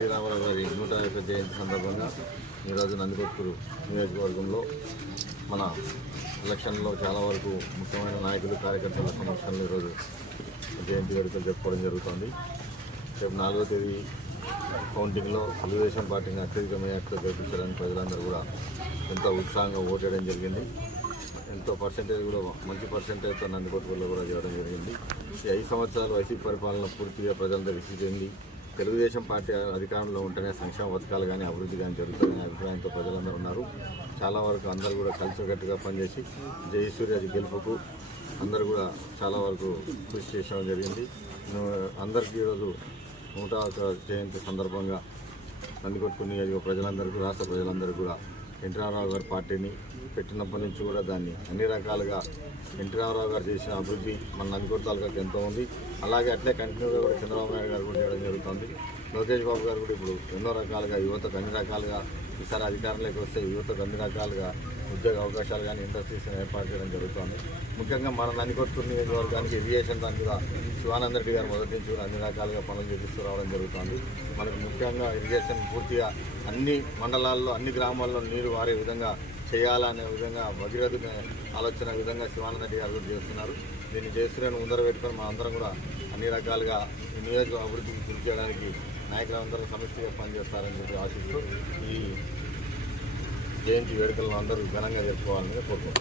శ్రీరామరావు గారి నూట యాభై జయంతి సందర్భంగా ఈరోజు నందికొట్కూరు నియోజకవర్గంలో మన ఎలక్షన్లో చాలా వరకు ముఖ్యమైన నాయకులు కార్యకర్తల సమక్షంలో ఈరోజు జయంతి వేడుకలు చెప్పుకోవడం జరుగుతుంది. రేపు నాలుగో తేదీ కౌంటింగ్లో తెలుగుదేశం పార్టీని అత్యధిక మేయర్తో గెలిపించడానికి ప్రజలందరూ కూడా ఎంతో ఉత్సాహంగా ఓటేయడం జరిగింది. ఎంతో పర్సెంటేజ్ కూడా మంచి పర్సంటేజ్తో నందికొట్టుకుల్లో కూడా చేయడం జరిగింది. ఈ ఐదు సంవత్సరాలు వైసీపీ పరిపాలన పూర్తిగా ప్రజలందరూ విసిగింది. తెలుగుదేశం పార్టీ అధికారంలో ఉంటేనే సంక్షేమ పథకాలు కానీ అభివృద్ధి కానీ జరుగుతుందనే అభిప్రాయంతో ప్రజలందరూ ఉన్నారు. చాలా వరకు అందరూ కూడా కలిసికట్టుగా పనిచేసి జయసూర్య గెలుపుకు అందరూ కూడా చాలా వరకు కృషి చేయడం జరిగింది. అందరికీ ఈరోజు నూట ఒక జయంతి సందర్భంగా నందికొట్టు నియోజక ప్రజలందరికీ రాష్ట్ర ప్రజలందరికీ కూడా ఎన్టీ రామారావు గారి పార్టీని పెట్టినప్పటి నుంచి కూడా దాన్ని అన్ని రకాలుగా ఎన్టీ రామారావు గారు చేసిన అభివృద్ధి మన నందికొట్టు తాలూకాకి ఎంతో ఉంది. అలాగే అట్లే కంటిన్యూగా కూడా చంద్రబాబు నాయుడు గారు కూడా చేయడం జరుగుతుంది. లోకేష్ బాబు గారు కూడా ఇప్పుడు ఎన్నో రకాలుగా యువతకు అన్ని రకాలుగా ఈసారి అధికారంలోకి వస్తే యువతకు అన్ని రకాలుగా ఉద్యోగ అవకాశాలు కానీ ఇండస్ట్రీస్ ఏర్పాటు చేయడం జరుగుతుంది. ముఖ్యంగా మన నన్నికొట్టు నియోజకవర్గానికి ఇరిగేషన్ దాని కూడా శివానంద రెడ్డి గారు మొదటి నుంచి కూడా అన్ని రకాలుగా పనులు చేపిస్తూ రావడం జరుగుతుంది. మనకు ముఖ్యంగా ఇరిగేషన్ పూర్తిగా అన్ని మండలాల్లో అన్ని గ్రామాల్లో నీరు వారే విధంగా చేయాలనే విధంగా భగీరథ ఆలోచన విధంగా శివానంద రెడ్డి గారు కూడా చేస్తున్నారు. దీన్ని చేస్తున్న ముందర పెట్టుకొని మా అందరం కూడా అన్ని రకాలుగా ఈ నియోజక అభివృద్ధికి కృషి చేయడానికి నాయకులందరూ సమిష్టిగా పనిచేస్తారని చెప్పి ఆశిస్తూ ఈ జయంతి వేడుకలను అందరూ ఘనంగా జరుపుకోవాలని కోరుకుంటున్నాను